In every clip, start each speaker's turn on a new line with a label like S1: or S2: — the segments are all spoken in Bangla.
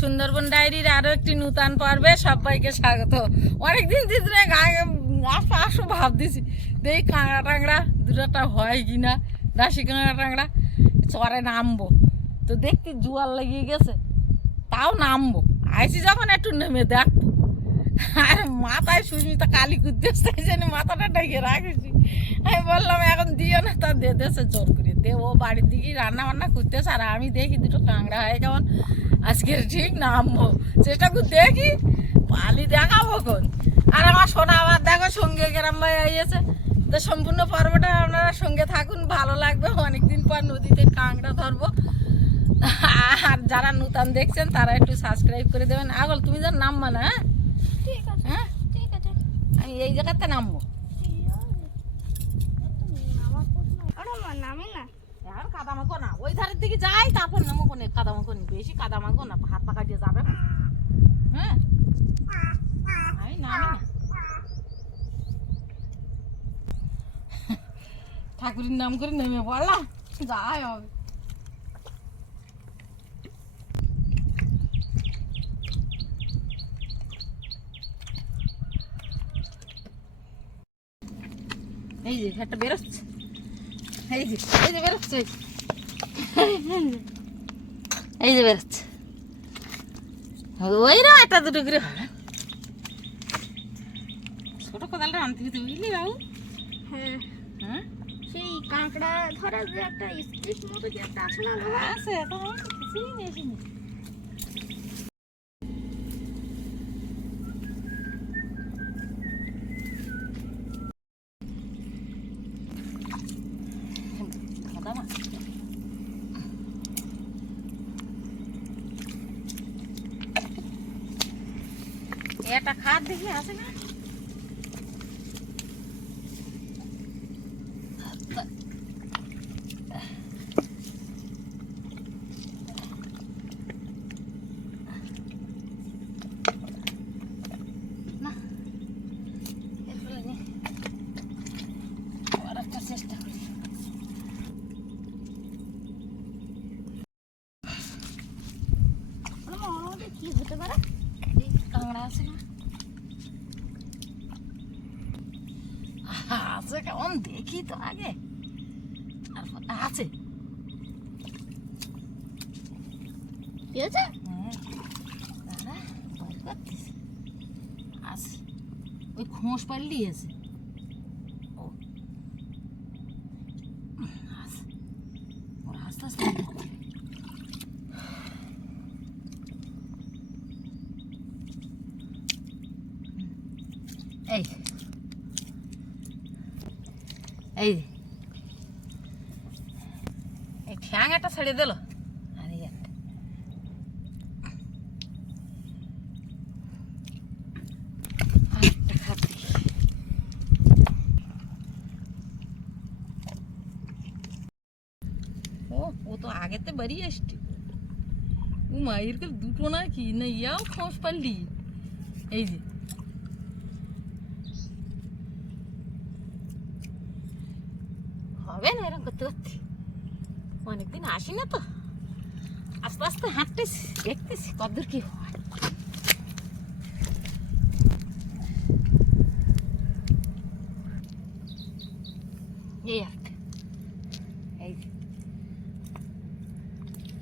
S1: সুন্দরবন ডায়েরির আরও একটি নূতন পর্বে সবাইকে স্বাগত। অনেকদিন ধরে গায়ে আসো আসো ভাব দিছি। দেখি কাঁকড়া টাংড়া দুটা হয় কি না রাশি কাঁকড়া টাংড়া চরে নামবো। তো দেখতে জোয়ার লেগে গেছে, তাও নামবো। আইসি যখন একটু নেমে দেখব। আর মাথায় সুস্মিতা কালি কুদ্দেশ তাই মাথাটা ডেকে রাখেছি। আমি বললাম, এখন দিও না তা দে, দেশে জোর করে। দে ও বাড়ির দিকে রান্না বান্না করতেছে, আর আমি দেখি দুটো কাঁকড়া হয় যেমন আজকে ঠিক নামবো চেষ্টা করে দেখি। পালি দেখাবো কোন আর আমার সোনা আবার দেখো সঙ্গে গ্রাম ভাই আইয়েছে। তো সম্পূর্ণ পর্বটা আপনারা সঙ্গে থাকুন ভালো লাগবে। অনেকদিন পর নদীতে কাঁকড়া ধরবো। আর যারা নূতন দেখছেন তারা একটু সাবস্ক্রাইব করে দেবেন। আগল তুমি যেন নামবা না হ্যাঁ?
S2: ঠিক আছে হ্যাঁ? ঠিক আছে।
S1: আমি এই জায়গাতে নামবো নামি না কাদামাকো না ওই ধারের দিকে যাই, তারপর নামো কোনে কাদামাকো নি বেশি কাদামাকো না হাত পাকা দিয়ে যাবে। হ্যাঁ? আমি নামি না। ঠাকুরের নাম করে নেমে পড়লাম যাই হবে। এই যে একটা বেরোচ্ছে। এই যে এই যে বেরোচ্ছে। এই যে বেরোচ্ছে। ওই রা এটা দুটো করে হবে ছোট কোদালটা আনতে হতে বুঝলি বাবু?
S2: হ্যাঁ। হ্যাঁ? সেই কাঁকড়া ধরার যে একটা স্টিক মতো যে একটা আছে না
S1: আছে তো কিছুই নেই এখানে। গাদা মাছ। এটা খাদ দেখি আছে না না এগুলো নে। আবার একটা চেষ্টা করি আমার মনে হচ্ছে কি হতে পারে এই কাঁকড়া আছে না আছে কেমন দেখি তো আগে। হ্যাঁ আছে। ওই খোঁজ পাল্লি আছে ও আছে ওরা আস্তে আস্তে ঢুকবে। এই এই এই ঠ্যাংটা ছেড়ে দিল আর এই একটা আরেকটা খাপ দেখি। ও ও তো আগেতে বাড়ি আসছি উমা মায়ের দুটো না না ইয়াও খোঁজ পারলি এই যে হবে না এরকম করতে করতে অনেকদিন আসি না তো আস্তে আস্তে হাঁটতেছি দেখতেছি কদ্দূর কি হয় এই একটা এই যে। হাতে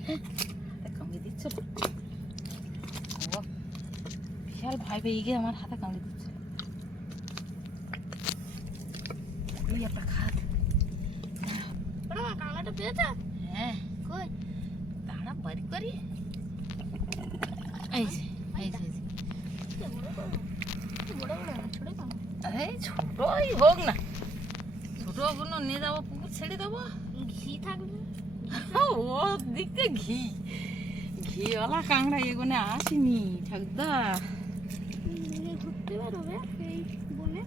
S1: কামড়ে দিচ্ছ। বিশাল ভয় পেয়ে গিয়ে আমার হাতে কামড়ে দিচ্ছে। এই একটা খাত
S2: কাঁকড়াটা পেয়েছে? হ্যাঁ। কই? দাঁড়া বাড়ি করি।
S1: এই যে এই যে এই ছোটই হোক না। ছোট নিয়ে যাব পুকুর ছেড়ে দেবো।
S2: ঘি থাকবে?
S1: ও দিকতে ঘি। ঘিওয়ালা কাঁকড়া এগোনে আসেনি ঠাকুরদা।
S2: ঘুরতে বেরোবে এই বনে।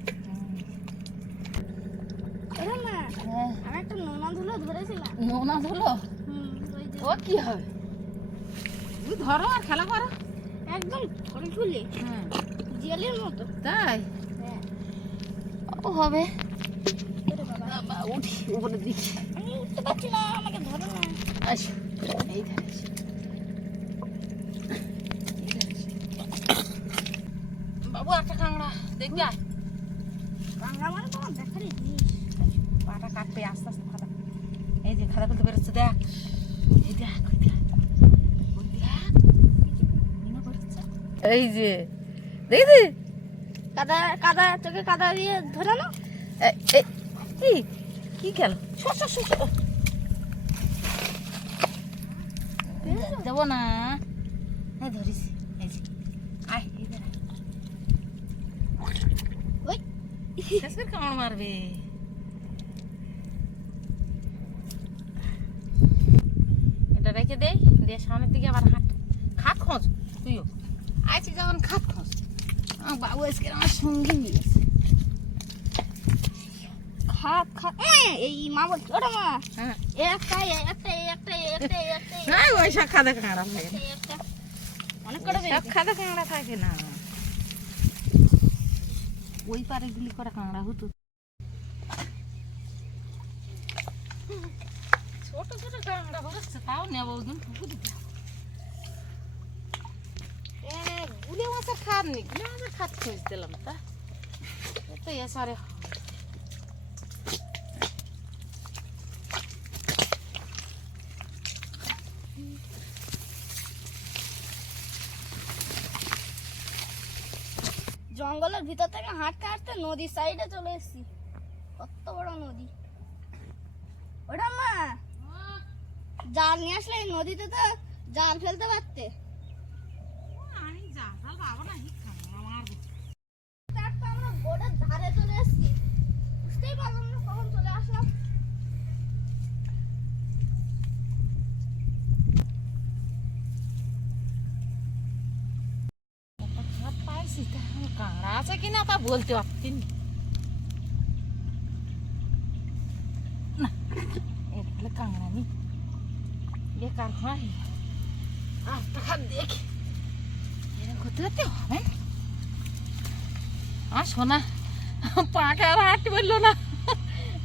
S2: ওরা না হ্যাঁ একটা নোনা ধুলো ধরেছিলাম।
S1: নোনা ধুলো? ও কি হবে তুমি ধরো আর খেলা করো।
S2: একদম ফল হ্যাঁ। জেলের মতো।
S1: তাই? হ্যাঁ। ও হবে। উঠি উপরের দিকে।
S2: আমি উঠতে পারছি না আমাকে ধরো।
S1: আসো এই ধারে বাবু একটা কাঁকড়া দেখবি? আর
S2: কাঁকড়া মানে তোমার দেখার
S1: পাটা কাটবে আস্তে আস্তে খাদা এই যে খাদা খুলতে বেরোচ্ছে দেখ। এই দেখ এই যে দেখেছি
S2: কাদা কাদা তোকে কাদা দিয়ে ধরে না
S1: এই কি? খেলো? সর সর সর ধরিস এই যে। আয় এদের আয়। ওই। কামড় মারবে। এটা রেখে দেই দিয়ে সামনের দিকে আবার হাট। খাট খোঁজ তুইও। আইছি যখন খাট খোঁজ। আমার বাবু আজকে আমার সঙ্গে খাপ
S2: খাপ এ, এই মা বলছে ওটা মা। হ্যাঁ। এ একটা একটা একটা একটা একটা
S1: না ওই সব খাদা কাঁকড়া থাকে। অনেক সব খাদা কাঁকড়া থাকে না। ওই পারে গুলি করে কাঁকড়া হতো। ছোট ছোট কাঁকড়া বেরোচ্ছে তাও নেব ওজন পুকুরে। এ গুলে মাছের খাট নেই গুলে মাছের খাট খুঁজ দিলাম তা। এ তো
S2: জঙ্গলের ভিতর থেকে হাঁটতে হাঁটতে নদীর সাইডে চলে এসেছি। কত বড় নদী। ওটা মা জাল নিয়ে আসলে এই নদীতে তো জাল ফেলতে পারতে। আমি না আমরা বোর্ডের ধারে চলে এসেছি। বুঝতেই পারলাম না কখন চলে আসলাম।
S1: বলতে পারতেন। হয়। আর টাকা দেখি। আর হাঁটতে পারল না।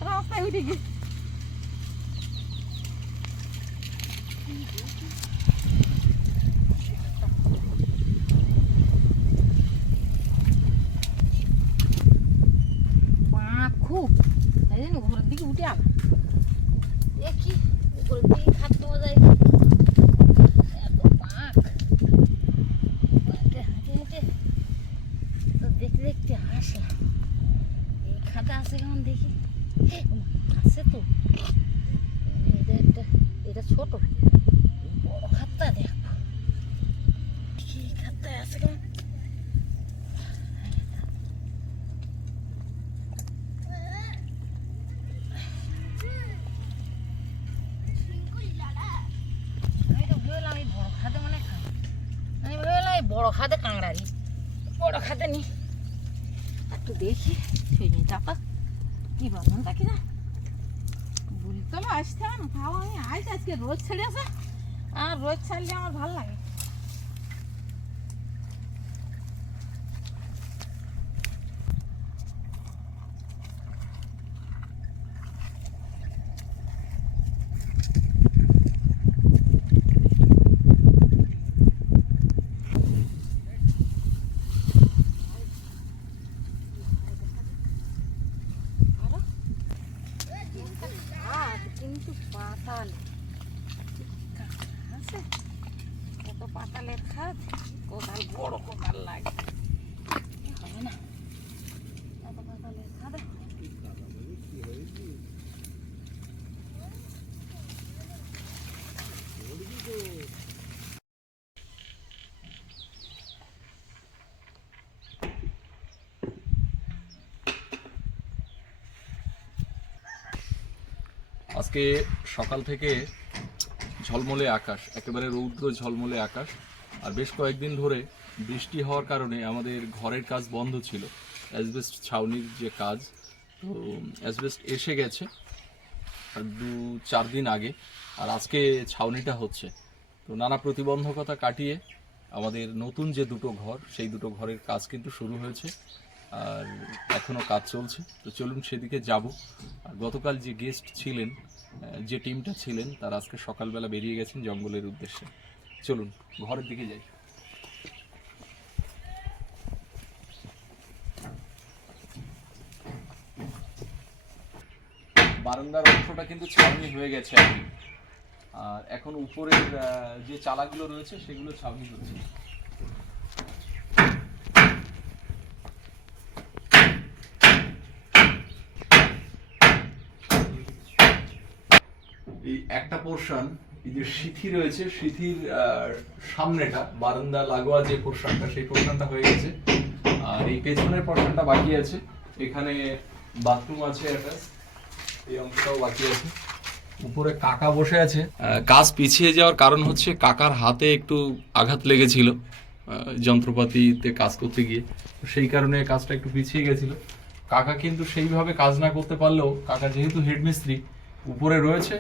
S1: রাস্তায় উঠে গিয়ে পাক খুব তাই জন্য ঘরের দিকে উঠে আল দেখি ঘরের দিকে খাটতে যায় এত পাক পাকে হাঁটে হেঁটে তো দেখতে দেখতে হাসে এই খাতা আছে কেমন দেখি এ, ওমা, আছে তো? এটা এটা ছোট বড় খাতা দেখো দেখি এই খাতায় আছে কেমন আমি তো ভেবেলাম এই বড় খাদে মানে খাব আমি ভেবেলাম এই বড় খাদে কাঁকড়ারি বড় খাদে নি একটু দেখি সেই নিয়ে চাপা কি বাবনটা কি না বুলতলা আসতে হবে না তাও আমি আজ আজকে রোজ ছেড়ে আসে আর রোজ ছাড়লে আমার ভালো লাগে আরও খাদ কিন্তু পাতাল আছে কত পাতালের খাদ কোদাল বড় কোদাল লাগে হবে না এত পাতালের খাদ
S3: আজকে সকাল থেকে ঝলমলে আকাশ, একেবারে রৌদ্র ঝলমলে আকাশ, আর বেশ কয়েকদিন ধরে বৃষ্টি হওয়ার কারণে আমাদের ঘরের কাজ বন্ধ ছিল, অ্যাসবেস্ট ছাউনির যে কাজ। তো অ্যাসবেস্ট এসে গেছে দু, চার দিন আগে, আর আজকে ছাউনিটা হচ্ছে। তো নানা প্রতিবন্ধকতা কাটিয়ে আমাদের নতুন যে দুটো ঘর, সেই দুটো ঘরের কাজ কিন্তু শুরু হয়েছে, আর এখনও কাজ চলছে। তো চলুন সেদিকে যাব। আর গতকাল যে গেস্ট ছিলেন যে টিমটা ছিলেন, তারা আজকে সকালবেলা বেরিয়ে গেছেন জঙ্গলের উদ্দেশ্যে। চলুন, ঘরের দিকে যাই। বারান্দার অংশটা কিন্তু ছাউনি হয়ে গেছে আর এখন উপরের যে চালাগুলো রয়েছে, সেগুলো ছাউনি হচ্ছে। পোর্শন, এই যে সিথি রয়েছে, সিথির সামনেটা, বারান্দা লাগোয়া যে পোর্শনটা, সেই পোর্শনটা হয়ে গেছে। আর এই পেছনের পোর্শনটা বাকি আছে। এখানে বাথরুম আছে একটা, এই অংশটাও বাকি আছে। উপরে কাকা বসে আছে। কাজ পিছিয়ে যাওয়ার কারণ হচ্ছে কাকার হাতে একটু আঘাত লেগেছিল যন্ত্রপাতিতে কাজ করতে গিয়ে। সেই কারণে কাজটা একটু পিছিয়ে গেছিল। কাকা কিন্তু সেইভাবে কাজ না করতে পারলেও, কাকা যেহেতু হেডমিস্ত্রি উপরে রয়েছে।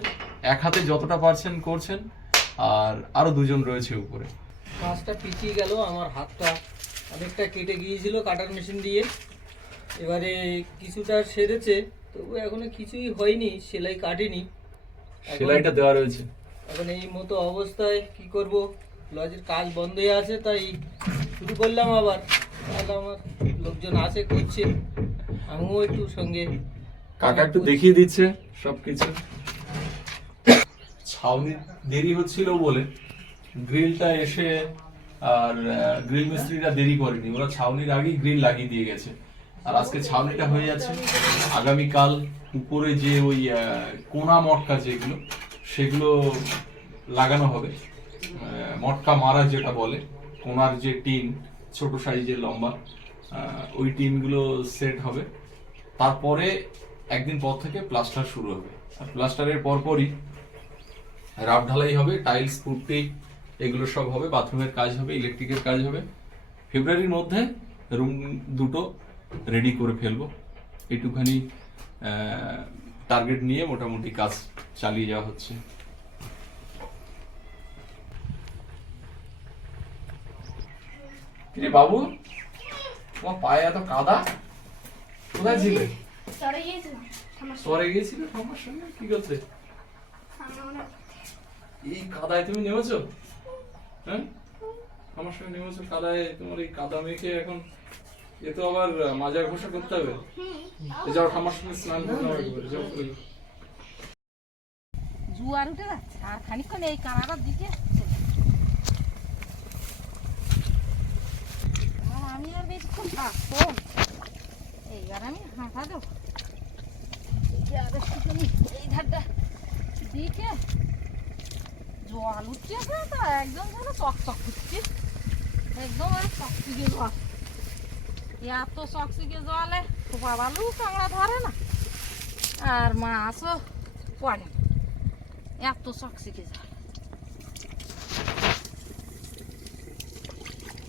S3: এক হাতে যতটা পারছেন করছেন আর আরও দুজন রয়েছে উপরে। কাজটা পিছিয়ে গেল আমার হাতটা অনেকটা কেটে গিয়েছিল কাটার মেশিন দিয়ে। এবারে কিছুটা সেরেছে তবু এখনও কিছুই হয়নি সেলাই কাটেনি। সেলাইটা দেওয়া রয়েছে। এখন এই মতো অবস্থায় কি করব? লজের কাজ বন্ধ হয়ে আছে তাই শুরু করলাম আবার। তাহলে আমার লোকজন আছে করছে। আমিও একটু সঙ্গে কাকা একটু দেখিয়ে দিচ্ছে সবকিছু। ছাউনি দেরি হচ্ছিল বলে গ্রিলটা এসে আর গ্রিল মিস্ত্রিরা দেরি করেনি। ওরা ছাউনির আগেই গ্রিল লাগিয়ে দিয়ে গেছে। আর আজকে ছাউনিটা হয়ে যাচ্ছে। আগামীকাল উপরে যে ওই কোনা মটকা যেগুলো, সেগুলো লাগানো হবে। মটকা মারা যেটা বলে, কোনার যে টিন, ছোট সাইজের লম্বা ওই টিনগুলো সেট হবে। তারপরে একদিন পর থেকে প্লাস্টার শুরু হবে। আর প্লাস্টারের পরপরই রাব ঢালাই হবে, টাইলস, পুট্টি, এগুলো সব হবে, বাথরুমের কাজ হবে, ইলেকট্রিকের কাজ হবে। ফেব্রুয়ারির মধ্যে রুম দুটো রেডি করে ফেলব। একটুখানি টার্গেট নিয়ে মোটামুটি কাজ চালিয়ে যাওয়া হচ্ছে। বাবু, তোমার পায়ে এত কাদা? কোথায় ছিলে? সরে গিয়েছিল? সঙ্গে? কি করতে এই কাদায় তুমি নেমেছো? হ্যাঁ? আমার সঙ্গে নেমেছো কাদায় তোমার এই কাদা মেখে এখন এ তো আবার মাজা ঘষা করতে হবে। যাও ঠাম্মার সঙ্গে স্নান করতে হবে যাও।
S1: জুয়ার উঠে যাচ্ছে আর খানিক্ষণ এই কানাডার দিকে আর আমি আর বেশিক্ষণ থাকব এইবার আমি হাঁটা দেবো। এই যে আর একটুখানি এই ধারটা দিকে জল উঠছে তো একদম যেন চকচক করছে একদম আর চকচকে জল এত চকচকে জলে খোপা বালু কাঁকড়া ধরে না আর মাছও পড়ে না এত চকচকে জল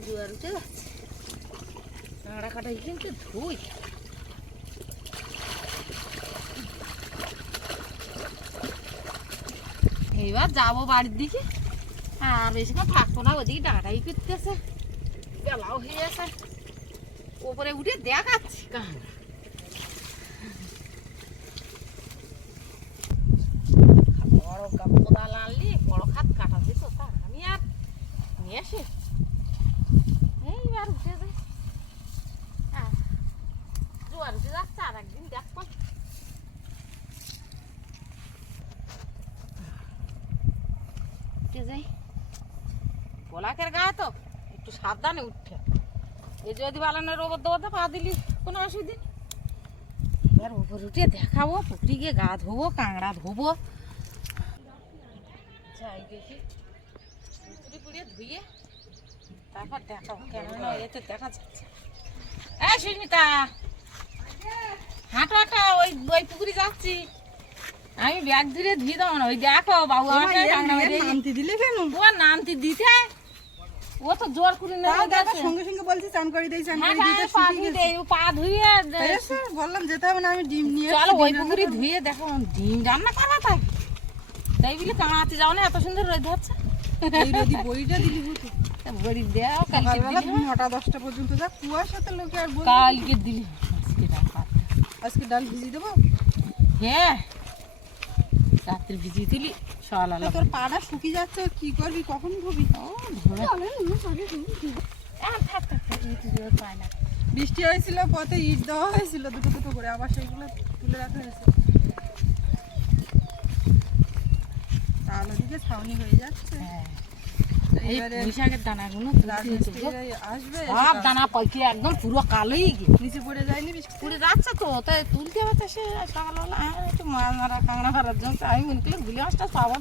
S1: জোয়ার উঠে যাচ্ছে কাঁকড়া কাটাই কিন্তু ধুই এইবার যাব বাড়ির দিকে। আর বেশিক্ষণ থাকব না, ওদিকে ডাকাটাই করতেছে। বেলাও হয়ে গেছে। ওপরে উঠে দেখাচ্ছি বড় আনলি, বড় তা আমি আর নিয়ে আসি। জোয়ার উঠে যাচ্ছে, আর একদিন দেখব উঠে যাই পোলাকের গায়ে তো একটু সাবধানে উঠে এই যদি বালানের ওপর দেওয়াতে পা দিলি কোনো অসুবিধে নেই। এবার উপরে উঠে দেখাবো পুকুরি গিয়ে গা ধোবো কাঁকড়া ধোবো। যাই দেখি পুকুরি পুড়িয়ে ধুয়ে তারপর দেখাবো কেননা এতে দেখা যাচ্ছে। এই সুস্মিতা হাঁটো হাঁটো ওই ওই পুকুরি যাচ্ছি। আমি ব্যাগ ধরে ধুয়ে দেবো না ওই দেখো বাবু আমার
S4: নামতে দিলে কেন?
S1: তোমার নামটি দিতে? ও তো জোর করে দাদা
S4: সঙ্গে সঙ্গে বলছি চান করে দেই চান করে দিই তো পা শুকিয়ে ধুয়ে। দেই, পা এসে বললাম যেতে হবে না আমি ডিম নিয়ে চলো
S1: ওই পুকুরি ধুয়ে দেখো ডিম রান্না করা তাই। তাই বলে কামাতে যাও না এত সুন্দর রোদ হচ্ছে।
S4: এই রোদি বড়িটা দিলি
S1: তা বড়ি দেও কালকে দিলি
S4: নটা দশটা পর্যন্ত যা কুয়াশাতে লোকে আর
S1: কালকে দিলি আজকে ডাল
S4: আজকে ডাল ভিজিয়ে দেবো?
S1: হ্যাঁ। রাত্রে ভিজিয়ে দিলি সকালবেলা
S4: তোর পাড়া শুকিয়ে যাচ্ছে কি করবি কখন ধুবি? বৃষ্টি হয়েছিল পথে ইট দেওয়া হয়েছিল দুটো দুটো করে আবার সেগুলো তুলে রাখা হয়েছে। তাহলে দিকে ছাউনি হয়ে যাচ্ছে। হ্যাঁ।
S1: এই দানাগুলো আসবে। সব দানা পাইকে একদম পুরো কালোই গে
S4: নিচে পড়ে যায়নি
S1: পুড়ে যাচ্ছে তো তাই তুলতে হবে সে সকালবেলা। একটু মাছ মারা কাঁকড়া মারার জন্য আমি মনে গুলে মাছটা পাবো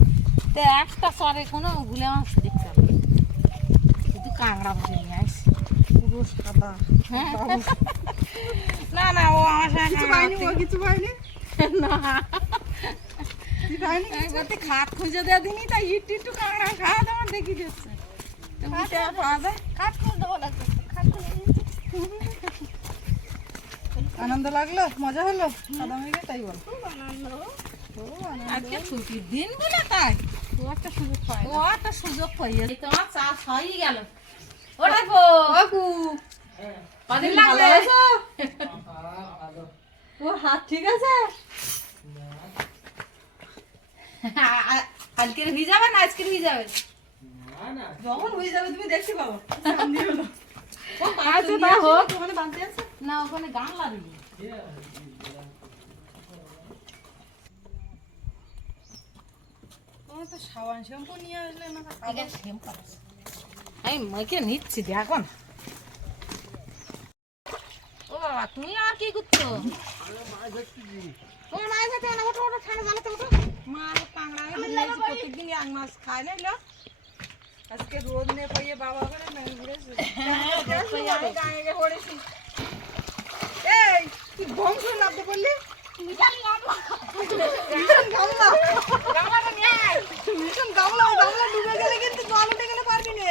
S1: তো একটা সরে কোনো গুলে মাছ দেখতে শুধু কাঁকড়া ভরে নিয়ে আসি
S4: পুরো সাদা। হ্যাঁ।
S1: না না ও আমার সঙ্গে
S4: কিছু পাইনি ও কিছু পাইনি? না কি পাইনি একবার তো
S1: খাত খুঁজে দেওয়া দিনি তাই ইট একটু কাঁকড়া খাওয়া দাওয়া দেখি
S4: আনন্দ লাগল? মজা হলো? সাদা মেঘে তাই বল।
S1: আজকে ছুটির দিন বলে তাই? ও একটা সুযোগ ও একটা সুযোগ তোমার চাষ হয়ে গেল। ওটা বাবু কদিন ও হাত ঠিক আছে? আজকের ভিজাবে না আজকের ভিজাবে? না না যখন হয়ে যাবে তুমি দেখতে পাবো। আচ্ছা তা হোক। ওখানে বাঁধতে আছে? না ওখানে গামলা দিবি
S4: তোমার তো সাবান শ্যাম্পু নিয়ে আসলে না
S1: আমি নিচ্ছি দেখো না ও বাবা তুমি আর কি করছ? তোমার মায়ের সাথে না ওটা ওটা ঠান্ডা জানাতে ওটা মাছ কাঁকড়া প্রত্যেকদিন এক মাছ খায় না? আজকে রোদ নে পাইয়ে বাবা করে ঘুরেছে গায়ে পড়েছি এই পারলি ভীষণ গামলা গামলাটা নিয়ে আয় ভীষণ গামলা ওই গামলা ডুবে গেলে কিন্তু জল উঠে গেলে পারবি না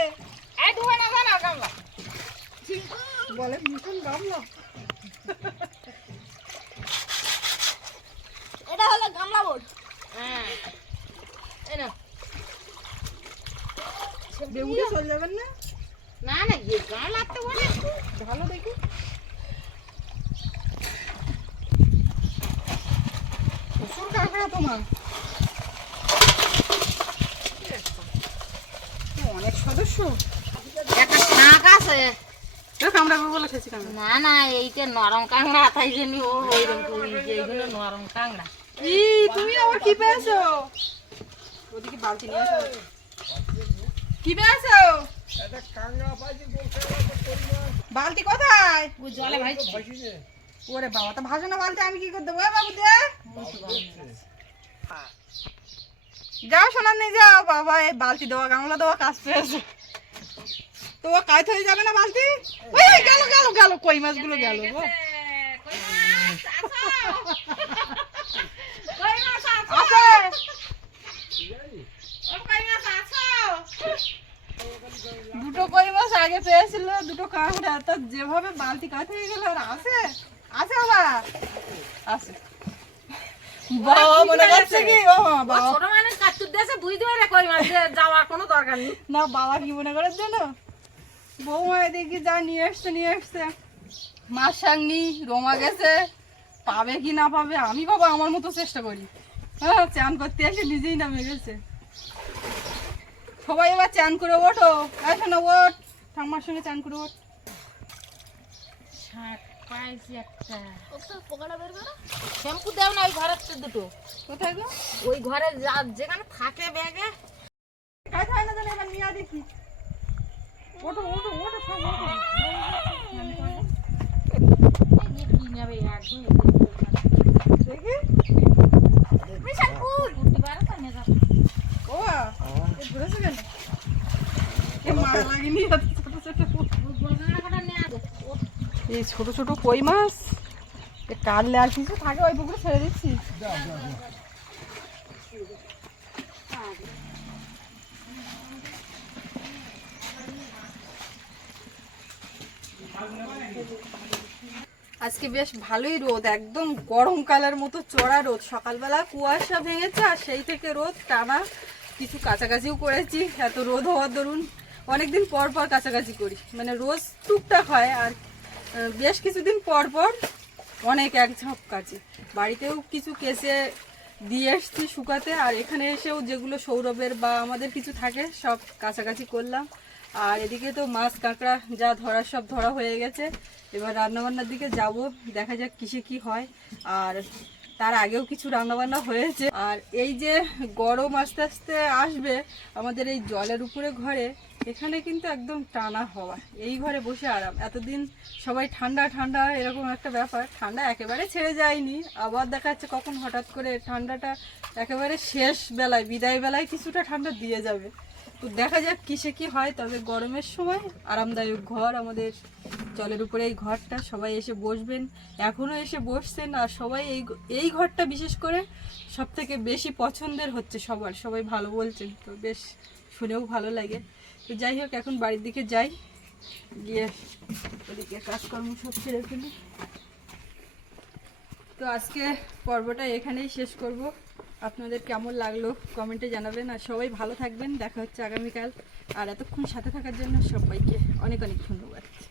S1: এই ডুবে না জানা গামলা
S4: বলে ভীষণ গামলা
S1: এটা হলো গামলা বোর্ড হ্যাঁ এই নাও।
S4: বেগুনে চলে যাবেন না?
S1: না না ইয়ে গামলা তো বলে ভালো দেখি। প্রচুর কাঁকড়া তোমার? অনেক সদস্য। একটা শাঁখ আছে।
S4: কামড়া বলে খেয়েছি
S1: না না এইটা নরম কাঁকড়া তাই জন্য ও ওইরকম যেগুলো নরম কাঁকড়া
S4: ই তুমি আবার কি পেয়েছ? ওদিকে বালতি নিয়ে কি পেয়েছ বালতি কোথায়? ওই জলে ওরে বাবা তো ভাসো না বালতি আমি কি করে দেবো বাবু দে যাও শোনার নেই যাও। বাবা এই বালতি দেওয়া গামলা দেওয়া কাজ পেয়েছে। তো ও কাজ হয়ে যাবে না বালতি? ওই গেল গেল গেল কই মাছগুলো গেল গো। আছে দুটো কই মাছ? আগে পেয়েছিল দুটো কাঁকড়া। তো যেভাবে বালতি কাজ হয়ে গেল আর আছে? আছে বাবা আছে। বাবা মনে করছে? কি? ও বাবা।
S1: ছোট মানুষ দেশে বুঝতে পারে কই মাছ যাওয়ার কোনো দরকার নেই।
S4: না বাবা কি মনে করার জন্য বৌমা দেখি যা নিয়ে এসছে নিয়ে এসছে মাছ সাংনি রোমা গেছে। পাবে কি না পাবে আমি বাবা আমার মতো চেষ্টা করি। হ্যাঁ চান করতে এসে নিজেই নামে গেছে সবাই এবার চান করে ওঠো। আসো না ওঠ। ঠাম্মার সঙ্গে চান করে ওঠ।
S1: শাক পাইছি একটা। শ্যাম্পু দেও না ওই ঘরের তো দুটো। কোথায় গো? ওই ঘরে যা- যেখানে থাকে ব্যাগে।
S4: কাজ হয় না জানি এবার নিয়ে দেখি। ওঠো ওঠো ওঠো সব ওঠো।
S1: কি নেবে একদম দেখি বিশাল ফুল উঠতে পারে তো নিয়ে যাবে
S4: ও এ ঘুরেছে কেন এ মারা লাগেনি এত ছোট ছোট
S1: গোলগাড়াটা নিয়ে আসো
S4: এই ছোট ছোট কই মাছ? কাটলে আর কিছু থাকে ওই পুকুরে ছেড়ে দিচ্ছি। আজকে বেশ ভালোই রোদ, একদম গরমকালের মতো চড়া রোদ। সকালবেলা কুয়াশা ভেঙেছে আর সেই থেকে রোদ টানা কিছু কাছাকাছিও করেছি। এত রোদ হওয়ার দরুন অনেকদিন পর পর কাছাকাছি করি। মানে রোজ টুকটাক হয় আর বেশ কিছুদিন পর পর অনেক এক ঝাঁপ কাজে বাড়িতেও কিছু কেসে দিয়ে এসছি শুকাতে, আর এখানে এসেও যেগুলো সৌরভের বা আমাদের কিছু থাকে, সব কাছাকাছি করলাম। আর এদিকে তো মাছ, কাঁকড়া যা ধরার সব ধরা হয়ে গেছে। এবার রান্নাবান্নার দিকে যাব, দেখা যাক কিসে কি হয়। আর তার আগেও কিছু রান্নাবান্না হয়েছে। আর এই যে গরম আস্তে আস্তে আসবে আমাদের এই জলের উপরে ঘরে এখানে কিন্তু একদম টানা হওয়া। এই ঘরে বসে আরাম। এতদিন সবাই ঠান্ডা ঠান্ডা, এরকম একটা ব্যাপার। ঠান্ডা একেবারে ছেড়ে যায়নি। আবার দেখা যাচ্ছে কখন হঠাৎ করে ঠান্ডাটা একেবারে শেষ বেলায়, বিদায় বেলায় কিছুটা ঠান্ডা দিয়ে যাবে। তো দেখা যাক কিসে কি হয়। তবে গরমের সময় আরামদায়ক ঘর আমাদের জলের উপরে এই ঘরটা। সবাই এসে বসবেন। এখনও এসে বসছেন আর সবাই এই এই ঘরটা বিশেষ করে সব থেকে বেশি পছন্দের হচ্ছে সবার। সবাই ভালো বলছেন। তো বেশ শুনেও ভালো লাগে। তো যাই হোক, এখন বাড়ির দিকে যাই। গিয়ে ওদিকে কাজকর্ম সব ছেড়ে ফেলি। তো আজকে পর্বটা এখানেই শেষ করব। আপনাদের কেমন লাগল কমেন্টে জানাবেন। আর সবাই ভালো থাকবেন। দেখা হচ্ছে আগামীকাল। আর এতক্ষণ সাথে থাকার জন্য সবাইকে অনেক অনেক ধন্যবাদ।